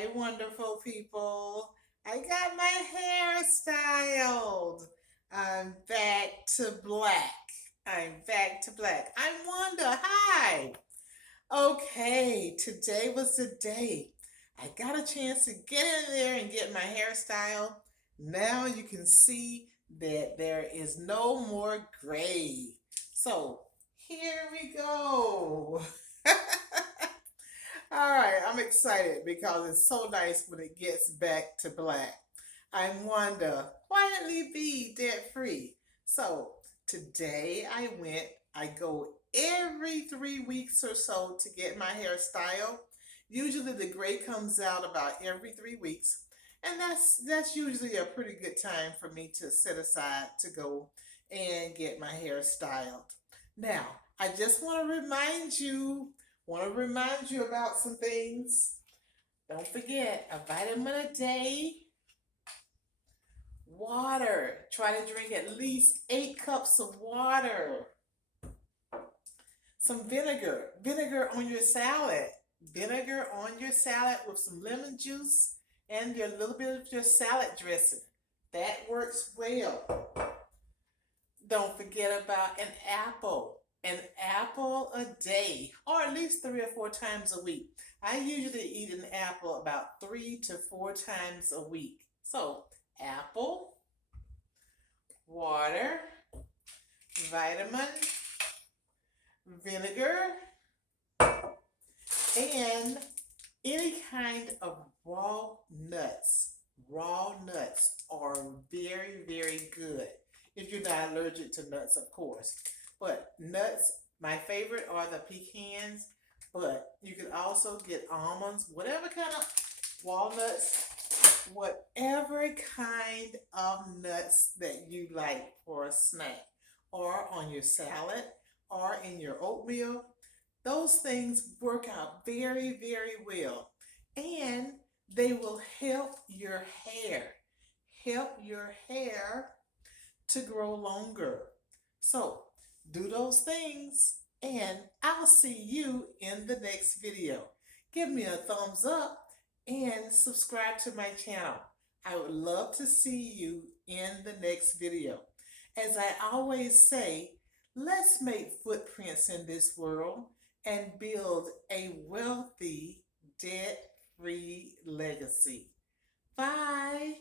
Hi, wonderful people. I got my hair styled. I'm back to black. I'm back to black. I'm Wanda. Hi. Okay, today was the day. I got a chance to get in there and get my hair styled. Now you can see that there is no more gray. So here we go. All right, I'm excited because it's so nice when it gets back to black. I'm Wanda, quietly be debt free. So today I go every 3 weeks or so to get my hair styled. Usually the gray comes out about every 3 weeks. And that's usually a pretty good time for me to set aside to go and get my hair styled. Now, I just want to remind you about some things. Don't forget a vitamin a day, water. Try to drink at least 8 cups of water. Some vinegar. Vinegar on your salad. Vinegar on your salad with some lemon juice and your little bit of your salad dressing. That works well. Don't forget about an apple. An apple a day, or at least 3 or 4 times a week. I usually eat an apple about 3 to 4 times a week. So, apple, water, vitamin, vinegar, and any kind of raw nuts. Raw nuts are very, very good. If you're not allergic to nuts, of course. But nuts, my favorite are the pecans, but you can also get almonds, whatever kind of walnuts, whatever kind of nuts that you like for a snack, or on your salad, or in your oatmeal. Those things work out very, very well. And they will help your hair to grow longer. So do those things, and I'll see you in the next video. Give me a thumbs up and subscribe to my channel. I would love to see you in the next video. As I always say, let's make footprints in this world and build a wealthy, debt free legacy. Bye.